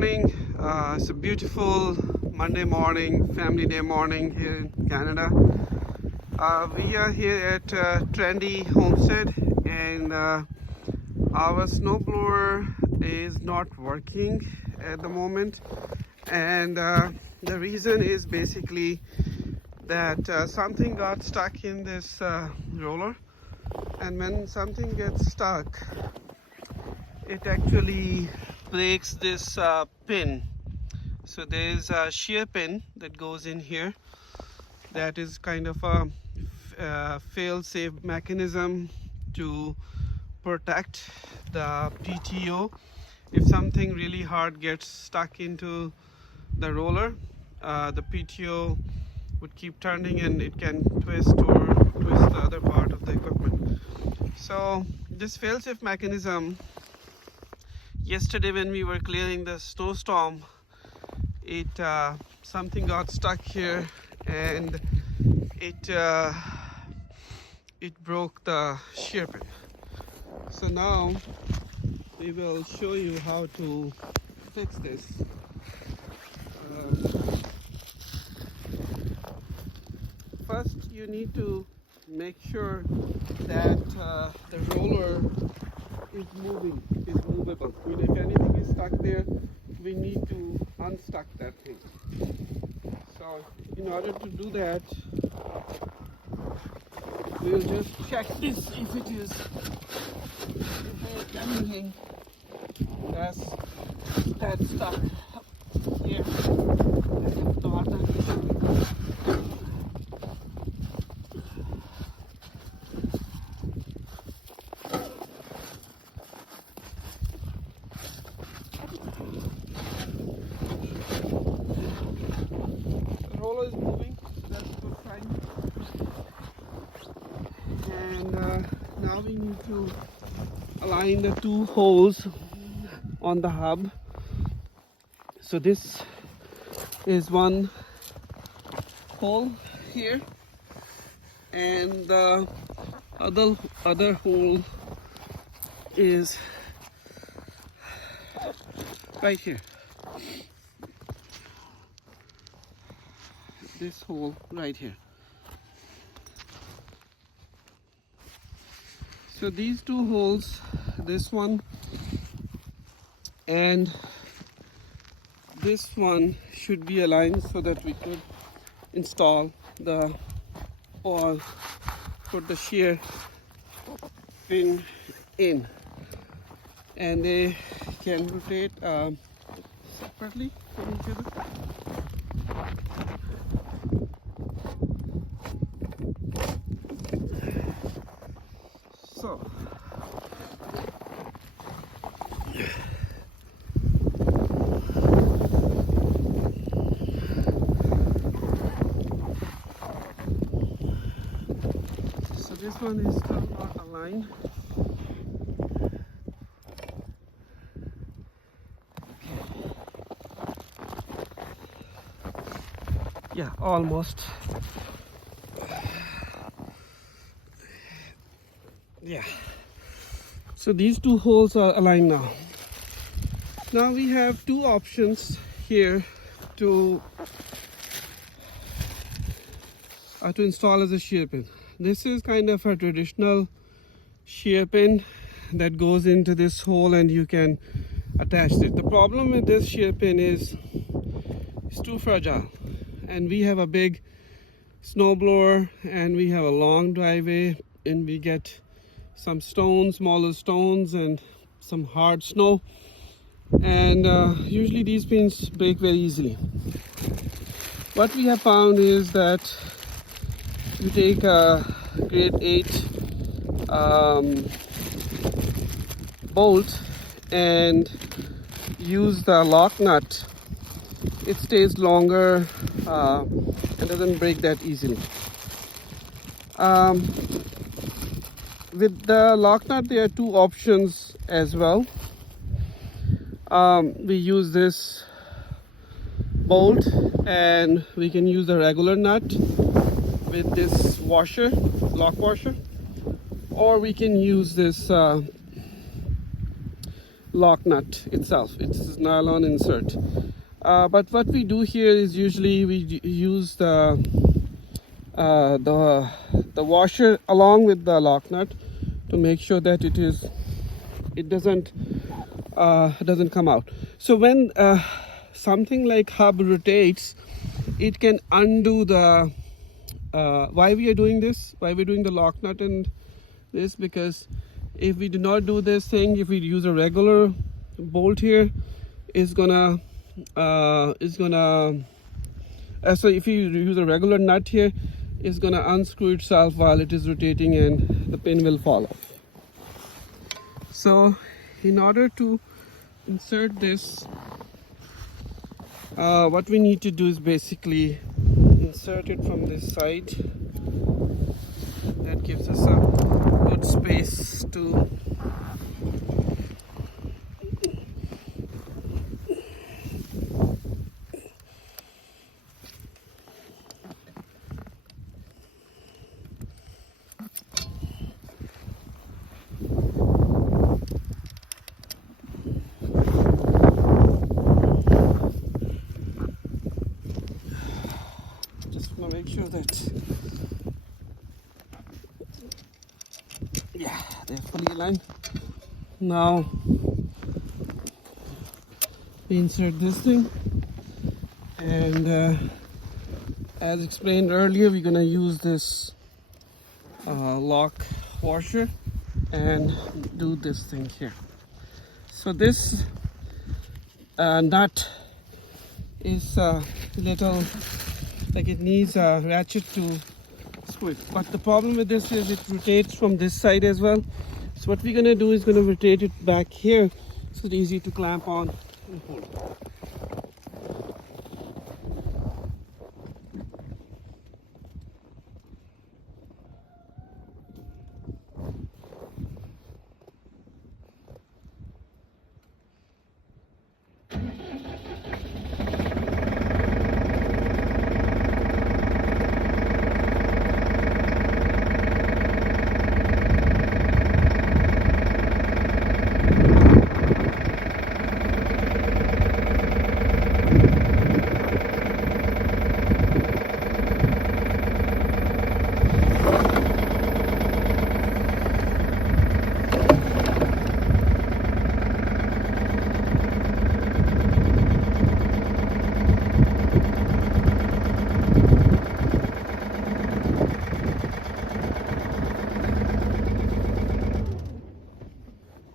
morning. It's a beautiful Monday morning, family day morning here in Canada. We are here at trendy Homestead, and our snowblower is not working at the moment, and the reason is basically that something got stuck in this roller, and when something gets stuck, it actually breaks this pin. So there's a shear pin that goes in here that is kind of a fail-safe mechanism to protect the PTO. If something really hard gets stuck into the roller, the PTO would keep turning and it can twist the other part of the equipment. So this fail-safe mechanism, yesterday when we were clearing the snowstorm, something got stuck here and it broke the shear pin. So now we will show you how to fix this. First you need to make sure that the roller is movable. I mean, if anything is stuck there, we need to unstuck that thing. So in order to do that, we'll just check this if there's anything that's stuck here. Roller is moving, so that's a good sign. And now we need to align the two holes on the hub. So this is one hole here, and the other hole is right here. This hole right here. So these two holes, this one and this one, should be aligned so that we could install or put the shear pin in, and they can rotate separately from each other. So this one is still not aligned. Yeah, almost. Yeah. So these two holes are aligned now. Now we have two options here to install as a shear pin. This is kind of a traditional shear pin that goes into this hole and you can attach it. The problem with this shear pin is it's too fragile, and we have a big snowblower and we have a long driveway, and we get some stones, smaller stones, and some hard snow, and usually these pins break very easily. What we have found is that you take a grade 8 bolt and use the lock nut, it stays longer and doesn't break that easily. With the lock nut, there are two options as well. We use this bolt, and we can use the regular nut with this washer, lock washer, or we can use this lock nut itself. It's nylon insert. But what we do here is usually we use the washer along with the lock nut to make sure that it doesn't come out. So when something like hub rotates, it can undo the why we are doing this, why we're doing the lock nut and this, because if we do not do this thing, if we use a regular bolt here, is gonna so if you use a regular nut here, it's gonna unscrew itself while it is rotating and the pin will fall off. So in order to insert this, what we need to do is basically insert it from this side. That gives us a good space to make sure that, yeah, they're fully aligned. Now we insert this thing, and as explained earlier, we're gonna use this lock washer and do this thing here. So this nut is a little, like it needs a ratchet to screw it. But the problem with this is it rotates from this side as well. So what we're gonna do is gonna rotate it back here so it's easy to clamp on and hold.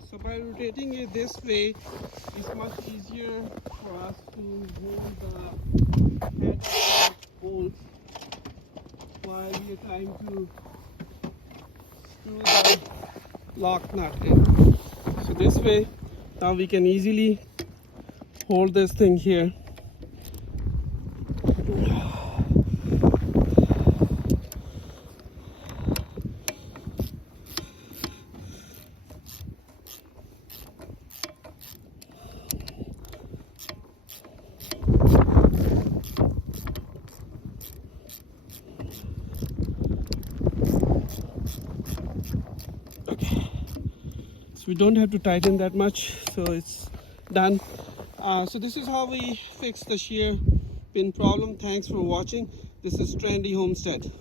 So by rotating it this way, it's much easier for us to hold the head bolts while we are trying to screw the lock nut in. So this way, now we can easily hold this thing here. We don't have to tighten that much, so it's done. So this is how we fix the shear pin problem. Thanks for watching. This is Trendy Homestead.